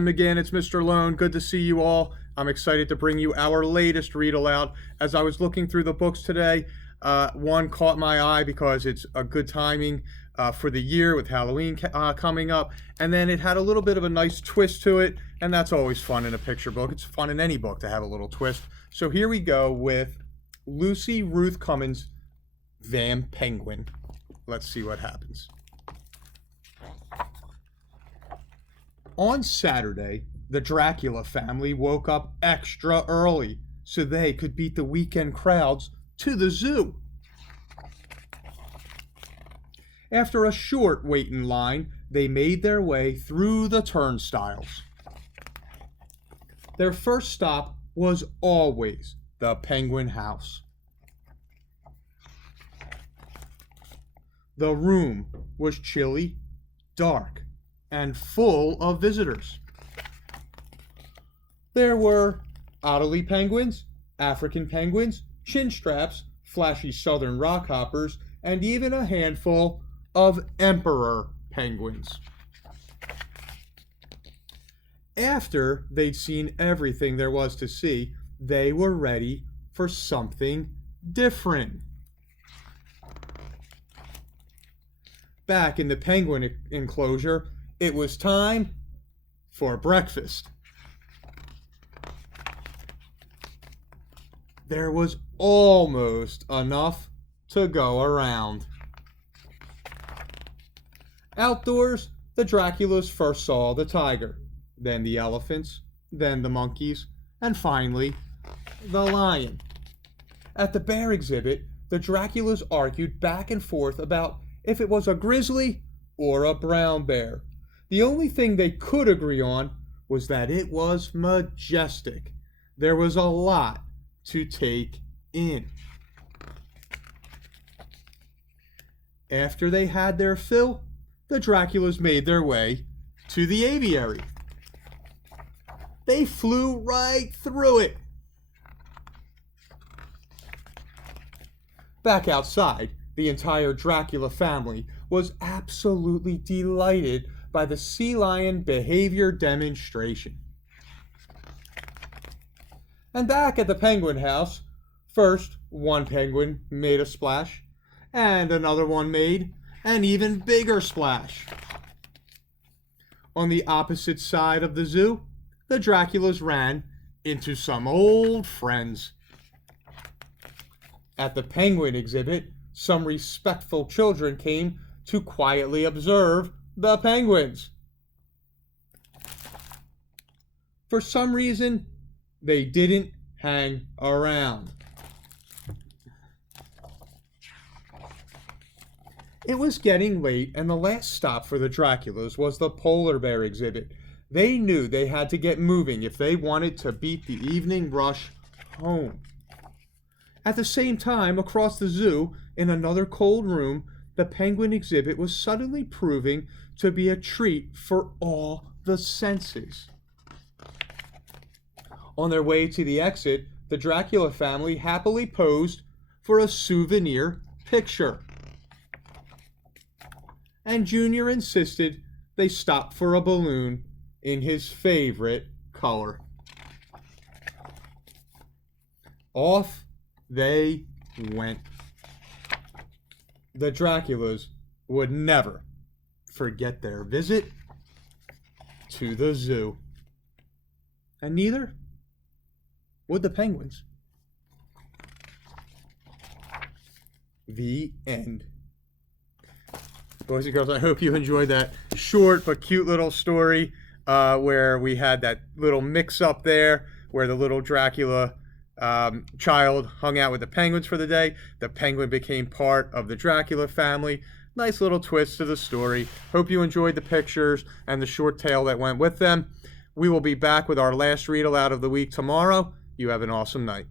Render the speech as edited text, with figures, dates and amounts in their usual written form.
Vampenguin, it's Mr. Lohn. Good to see you all. I'm excited to bring you our latest read aloud. As I was looking through the books today, one caught my eye because it's a good timing for the year with Halloween coming up. And then it had a little bit of a nice twist to it, and that's always fun in a picture book. It's fun in any book to have a little twist. So here we go with Lucy Ruth Cummins' Vampenguin. Let's see what happens. On Saturday, the Dracula family woke up extra early so they could beat the weekend crowds to the zoo. After a short wait in line, they made their way through the turnstiles. Their first stop was always the Penguin House. The room was chilly, dark, and full of visitors. There were Adelie penguins, African penguins, chinstraps, flashy southern rockhoppers, and even a handful of emperor penguins. After they'd seen everything there was to see, they were ready for something different. Back in the penguin enclosure, it was time for breakfast. There was almost enough to go around. Outdoors, the Draculas first saw the tiger, then the elephants, then the monkeys, and finally, the lion. At the bear exhibit, the Draculas argued back and forth about if it was a grizzly or a brown bear. The only thing they could agree on was that it was majestic. There was a lot to take in. After they had their fill, the Draculas made their way to the aviary. They flew right through it. Back outside, the entire Dracula family was absolutely delighted by the sea lion behavior demonstration. And back at the Penguin House, first one penguin made a splash, and another one made an even bigger splash. On the opposite side of the zoo, the Draculas ran into some old friends. At the penguin exhibit, some respectful children came to quietly observe the penguins. For some reason, they didn't hang around. It was getting late, and the last stop for the Draculas was the polar bear exhibit. They knew they had to get moving if they wanted to beat the evening rush home. At the same time, across the zoo, in another cold room, the penguin exhibit was suddenly proving to be a treat for all the senses. On their way to the exit, the Dracula family happily posed for a souvenir picture. And Junior insisted they stop for a balloon in his favorite color. Off they went. The Draculas would never forget their visit to the zoo. And neither would the penguins. The end. Boys and girls, I hope you enjoyed that short but cute little story where we had that little mix-up there where the little Dracula child hung out with the penguins for the day. The penguin became part of the Dracula family. Nice little twist to the story. Hope you enjoyed the pictures and the short tale that went with them. We will be back with our last read aloud of the week tomorrow. You have an awesome night.